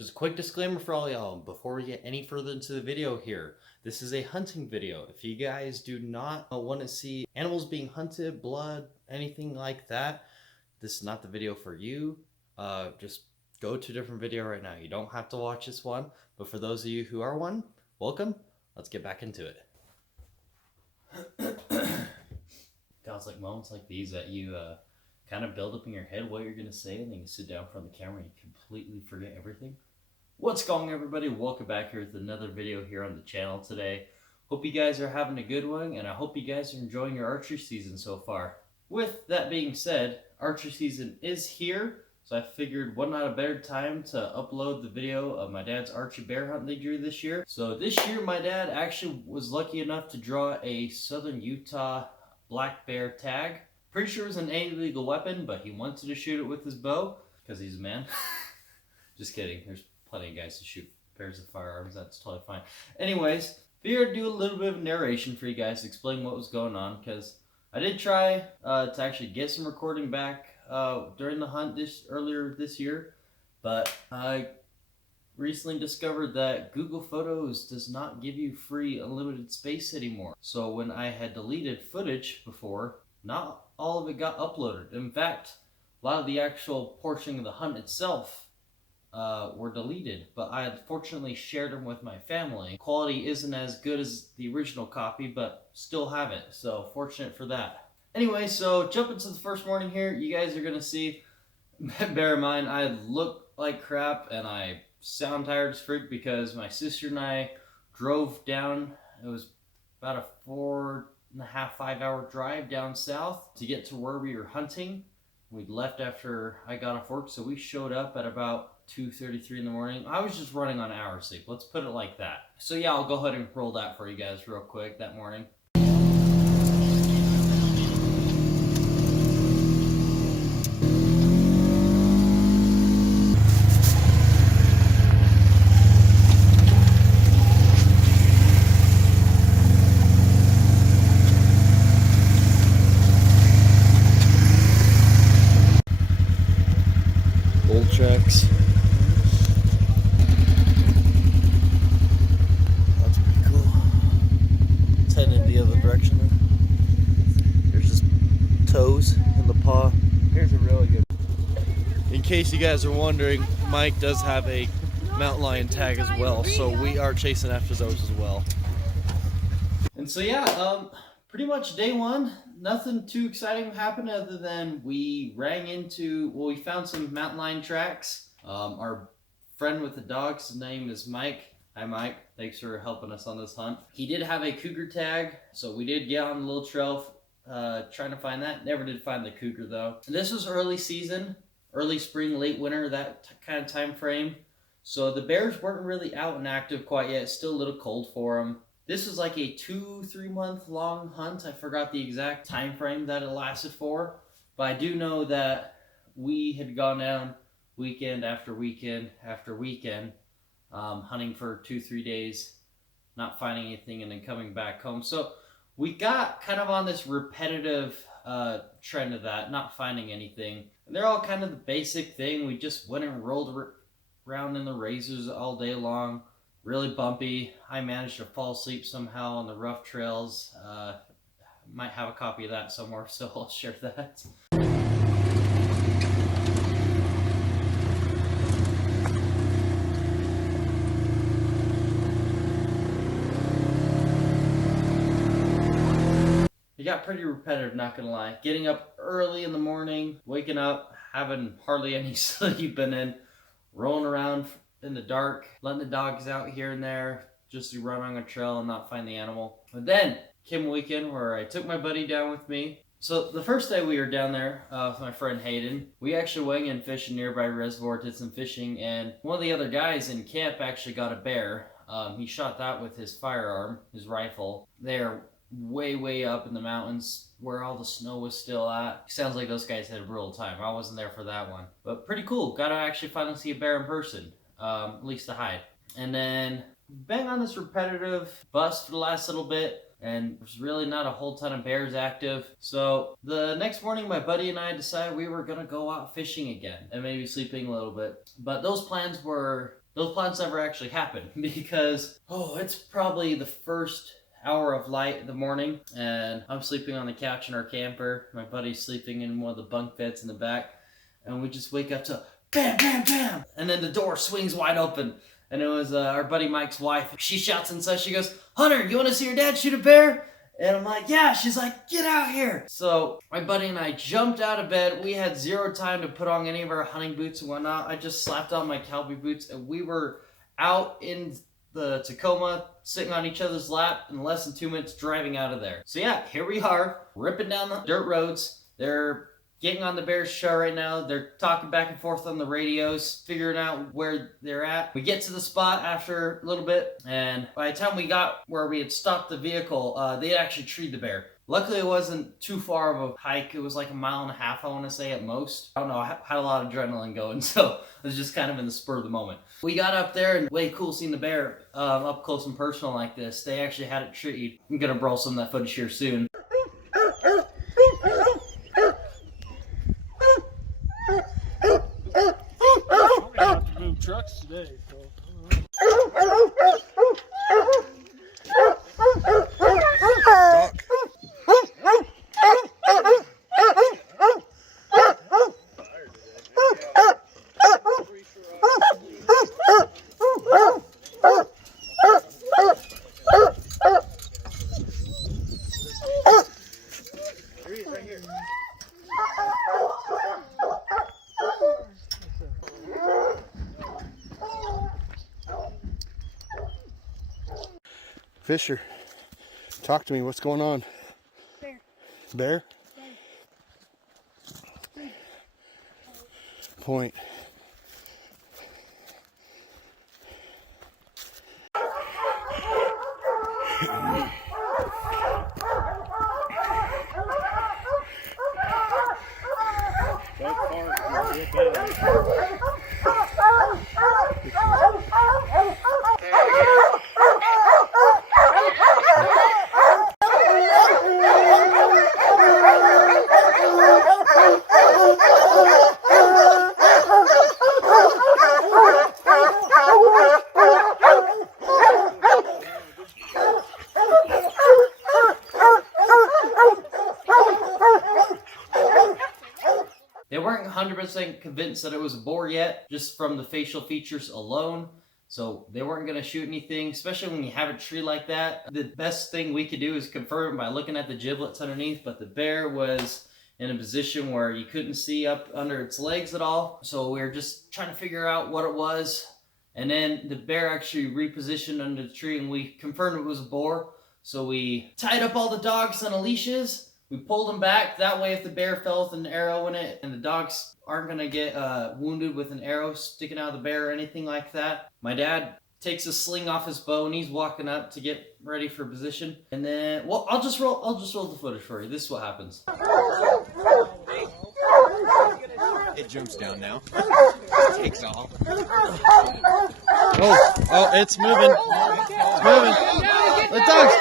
Just a quick disclaimer for all y'all before we get any further into the video here. This is a hunting video. If you guys do not want to see animals being hunted, blood, anything like that, this is not the video for you. Just go to a different video right now. You don't have to watch this one, but for those of you who are one, welcome. Let's get back into it. God, it's like moments like these that you kind of build up in your head what you're going to say, and then you sit down in front of the camera and you completely forget everything. What's going on, everybody? Welcome back here with another video here on the channel today. Hope you guys are having a good one, and I hope you guys are enjoying your archery season so far. With that being said, archery season is here, so I figured what not a better time to upload the video of my dad's archery bear hunt they drew this year. So this year my dad actually was lucky enough to draw a Southern Utah black bear tag. Pretty sure it was an illegal weapon, but he wanted to shoot it with his bow because he's a man. Just kidding. There's plenty of guys to shoot pairs of firearms. That's totally fine. Anyways, figured I'd do a little bit of narration for you guys to explain what was going on, because I did try to actually get some recording back during the hunt earlier this year, but I recently discovered that Google Photos does not give you free unlimited space anymore. So when I had deleted footage before, not all of it got uploaded. In fact, a lot of the actual portion of the hunt itself were deleted, but I unfortunately shared them with my family. Quality isn't as good as the original copy, but still have it, so fortunate for that. Anyway, so jumping to the first morning here, you guys are gonna see, bear in mind, I look like crap and I sound tired as freak because my sister and I drove down. It was about a 4.5-5 hour drive down south to get to where we were hunting. We left after I got off work, so we showed up at about 2:33 in the morning. I was just running on hour sleep, let's put it like that. So yeah, I'll go ahead and roll that for you guys real quick that morning. Old tracks. That's pretty cool. It's heading in the other direction then. There's just toes in the paw. Here's a really good. In case you guys are wondering, Mike does have a mountain lion tag as well, so we are chasing after those as well. And so yeah, pretty much day one, nothing too exciting happened other than we we found some mountain lion tracks. Our friend with the dogs, his name is Mike. Hi Mike, thanks for helping us on this hunt. He did have a cougar tag, so we did get on the little trail trying to find that. Never did find the cougar though. And this was early season, early spring, late winter, that kind of time frame. So the bears weren't really out and active quite yet. It's still a little cold for them. This was like a 2-3 month long hunt. I forgot the exact time frame that it lasted for, but I do know that we had gone down weekend after weekend after weekend, hunting for 2-3 days, not finding anything, and then coming back home. So we got kind of on this repetitive trend of that, not finding anything. And they're all kind of the basic thing. We just went and rolled around in the razors all day long. Really bumpy. I managed to fall asleep somehow on the rough trails. Might have a copy of that somewhere, so I'll share that. It got pretty repetitive, not gonna lie. Getting up early in the morning, waking up, having hardly any sleep, and then rolling around in the dark, letting the dogs out here and there just to run on a trail and not find the animal. But then came a weekend where I took my buddy down with me. So the first day we were down there with my friend Hayden, we actually went and fished a nearby reservoir, did some fishing, and one of the other guys in camp actually got a bear. He shot that with his firearm, his rifle. They're way up in the mountains where all the snow was still at. Sounds like those guys had a brutal time. I wasn't there for that one, but pretty cool. Got to actually finally see a bear in person. At least to hide. And then bang on this repetitive bust for the last little bit, and there's really not a whole ton of bears active. So the next morning my buddy and I decided we were gonna go out fishing again and maybe sleeping a little bit. But those plans were those plans never actually happened because, it's probably the first hour of light in the morning, and I'm sleeping on the couch in our camper. My buddy's sleeping in one of the bunk beds in the back, and we just wake up to bam, bam, bam, and then the door swings wide open, and it was our buddy Mike's wife. She shouts inside, she goes, "Hunter, you want to see your dad shoot a bear?" And I'm like, "Yeah." She's like, "Get out here." So my buddy and I jumped out of bed. We had zero time to put on any of our hunting boots and whatnot. I just slapped on my cowboy boots, and we were out in the Tacoma, sitting on each other's lap in less than 2 minutes, driving out of there. So yeah, here we are, ripping down the dirt roads. They're getting on the bear's show right now. They're talking back and forth on the radios, figuring out where they're at. We get to the spot after a little bit, and by the time we got where we had stopped the vehicle, they had actually treed the bear. Luckily, it wasn't too far of a hike. It was like 1.5 miles, I want to say, at most. I don't know, I had a lot of adrenaline going, so it was just kind of in the spur of the moment. We got up there, and way cool seeing the bear up close and personal like this. They actually had it treated. I'm going to brawl some of that footage here soon. Trucks today, so. Right here. Fisher, talk to me. What's going on? Bear. Bear? Bear. Point. They weren't 100% convinced that it was a boar yet, just from the facial features alone. So they weren't going to shoot anything, especially when you have a tree like that. The best thing we could do is confirm by looking at the giblets underneath, but the bear was in a position where you couldn't see up under its legs at all. So we were just trying to figure out what it was. And then the bear actually repositioned under the tree, and we confirmed it was a boar. So we tied up all the dogs on the leashes. We pulled them back. That way, if the bear fell with an arrow in it, and the dogs aren't going to get wounded with an arrow sticking out of the bear or anything like that. My dad takes a sling off his bow, and he's walking up to get ready for position. And then, well, I'll just roll the footage for you. This is what happens. It jumps down now. Takes off. Oh, it's moving. It's moving. Let dogs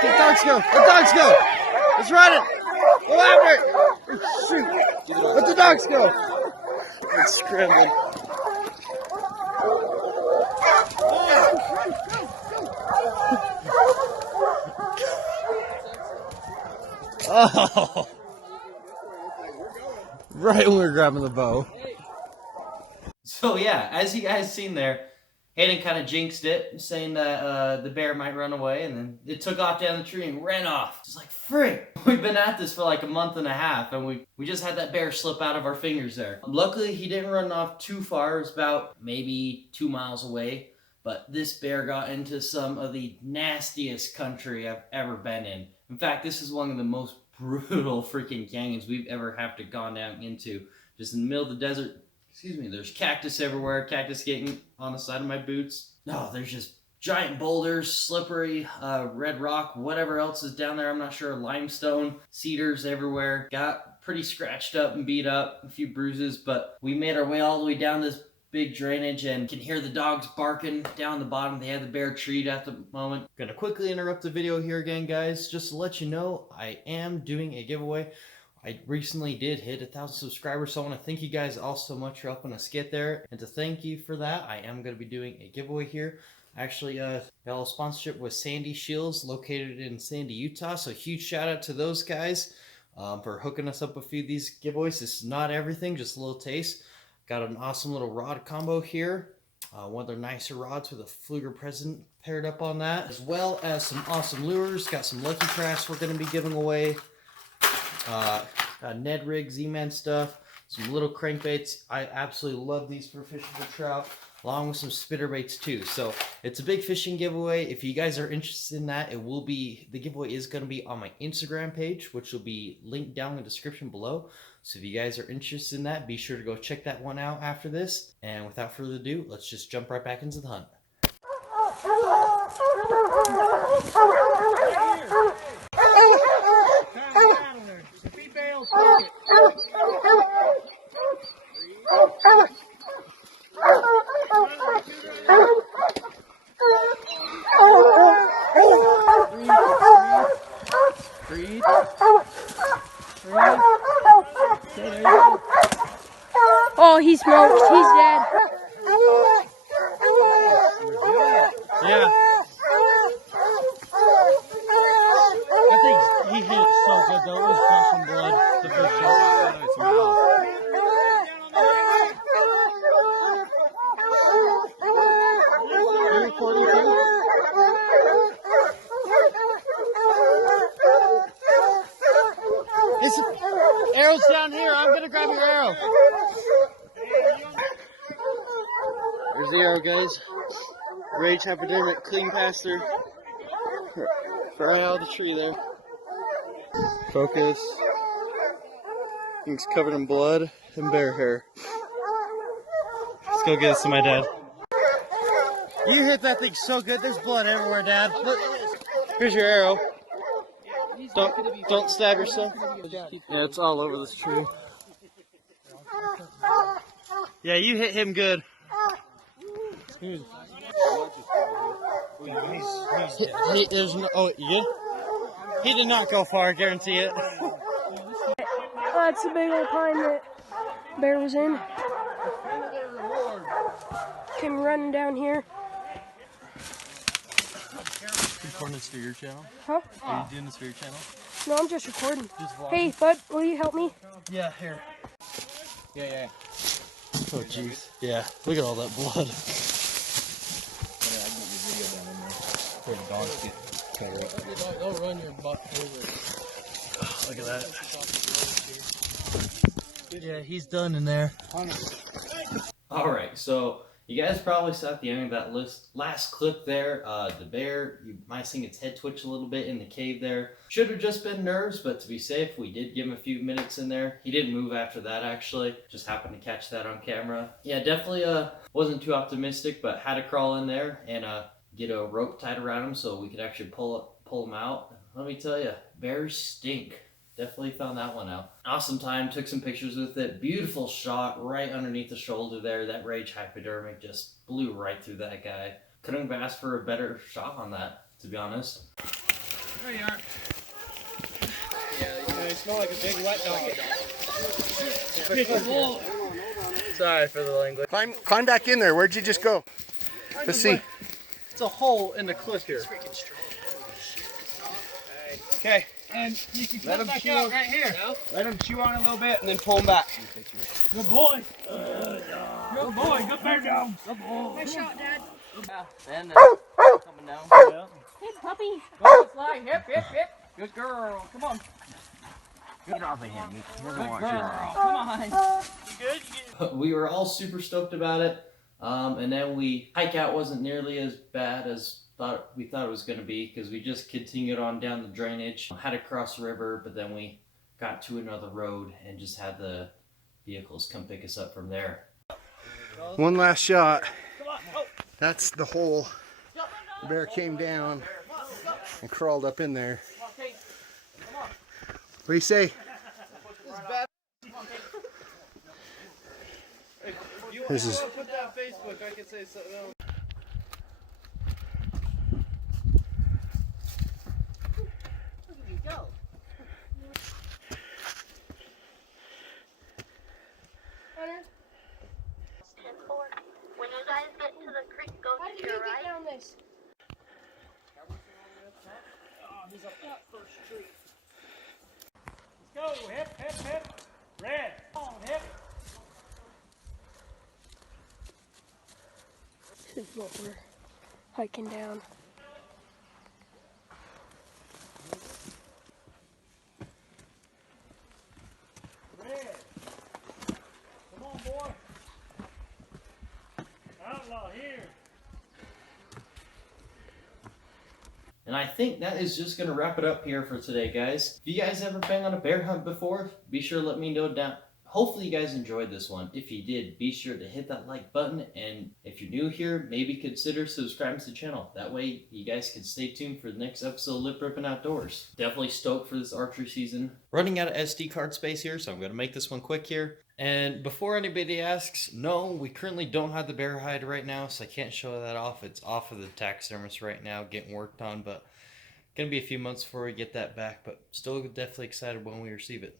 go. Let dogs go. Let's run it. Go after it. Shoot. Let the dogs go. It's scrambling. Oh. Right when we were grabbing the bow. So yeah, as you guys seen there, Hayden kind of jinxed it, saying that the bear might run away, and then it took off down the tree and ran off. Just like, frick! We've been at this for like 1.5 months, and we just had that bear slip out of our fingers there. Luckily, he didn't run off too far. It was about maybe 2 miles away, but this bear got into some of the nastiest country I've ever been in. In fact, this is one of the most brutal freaking canyons we've ever have to gone down into. Just in the middle of the desert. Excuse me, there's cactus everywhere, cactus getting on the side of my boots. No, there's just giant boulders, slippery, red rock, whatever else is down there, I'm not sure, limestone, cedars everywhere. Got pretty scratched up and beat up, a few bruises, but we made our way all the way down this big drainage and can hear the dogs barking down the bottom. They have the bear treed at the moment. Gonna quickly interrupt the video here again, guys, just to let you know I am doing a giveaway I recently did hit 1,000 subscribers, so I want to thank you guys all so much for helping us get there. And to thank you for that, I am going to be doing a giveaway here. Actually, got a sponsorship with Sandy Shields, located in Sandy, Utah. So huge shout out to those guys for hooking us up a few of these giveaways. This is not everything, just a little taste. Got an awesome little rod combo here. One of their nicer rods with a Fluger present paired up on that, as well as some awesome lures. Got some Lucky Crafts we're going to be giving away. Ned Rig, Z-Man stuff, some little crankbaits. I absolutely love these for fishing for trout, along with some spinnerbaits too. So it's a big fishing giveaway. If you guys are interested in that, the giveaway is going to be on my Instagram page, which will be linked down in the description below. So if you guys are interested in that, be sure to go check that one out after this. And without further ado, let's just jump right back into the hunt. Oh, he smoked. He's dead. Yeah. I think he hit it so good though. It was gushing blood. The first shot out of its mouth. You recording too? Arrow's down here. I'm gonna grab your arrow. There's the arrow, guys. Rage hypodermic, clean passer. Right out of the tree there. Focus. Thing's covered in blood and bear hair. Let's go get this to my dad. You hit that thing so good. There's blood everywhere, Dad. Look. Here's your arrow. Don't stab yourself. Yeah, it's all over this tree. Yeah, you hit him good. There's no. Oh, you good? He did not go far. I guarantee it. That's the big old pine that bear was in. Came running down here. Recording this for your channel? Huh? Are you doing this for your channel? No, I'm just recording. Just vlogging? Hey, bud, will you help me? Yeah, here. Yeah. Oh, jeez. Yeah, look at all that blood. Where the dogs get cut up. Don't run your butt over. Look at that. Yeah, he's done in there. Alright, so you guys probably saw at the end of that last clip there, the bear, you might have seen its head twitch a little bit in the cave there. Should have just been nerves, but to be safe, we did give him a few minutes in there. He didn't move after that, actually. Just happened to catch that on camera. Yeah, definitely wasn't too optimistic, but had to crawl in there and get a rope tied around him so we could actually pull him out. Let me tell you, bears stink. Definitely found that one out. Awesome time, took some pictures with it. Beautiful shot right underneath the shoulder there. That Rage hypodermic just blew right through that guy. Couldn't have asked for a better shot on that, to be honest. There you are. Yeah, you smell like a big wet dog. Sorry for the language. Climb back in there. Where'd you just go? Let's see. It's a hole in the cliff here. Okay. And you can Let cut him back chew out on- right here. Let him chew on it a little bit and then pull him back. Good boy. Good boy. Good bear down. Good boy. Nice shot, Dad. And coming down. Yeah. Hey, puppy. Go fly. Hip, hip, hip. Good girl. Come on. Get off of him. He doesn't Good want you. girl. Come on. You good? We were all super stoked about it. And then hike out wasn't nearly as bad as we thought it was going to be, because we just continued on down the drainage, had to cross the river, but then we got to another road and just had the vehicles come pick us up from there. One last shot. That's the hole. The bear came down and crawled up in there. What do you say? This is. Put that on Facebook. I can say something else. guys. Oh, he's up that first tree. Let's go, hip, hip, hip. Red, on, hip. This is what we're hiking down. Red. Come on, boy. Outlaw here. And I think that is just going to wrap it up here for today, guys. If you guys ever been on a bear hunt before, be sure to let me know down. Hopefully you guys enjoyed this one. If you did, be sure to hit that like button. And if you're new here, maybe consider subscribing to the channel. That way you guys can stay tuned for the next episode of Lip Rippin' Outdoors. Definitely stoked for this archery season. Running out of SD card space here, so I'm going to make this one quick here. And before anybody asks, no, we currently don't have the bear hide right now, so I can't show that off. It's off of the taxidermist right now, getting worked on, but gonna be a few months before we get that back, but still definitely excited when we receive it.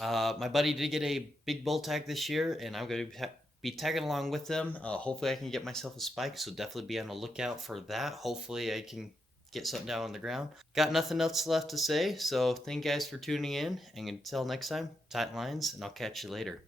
My buddy did get a big bull tag this year, and I'm going to be tagging along with them. Hopefully I can get myself a spike, so definitely be on the lookout for that. Hopefully I can get something down on the ground. Got nothing else left to say, so thank you guys for tuning in, and until next time, tight lines, and I'll catch you later.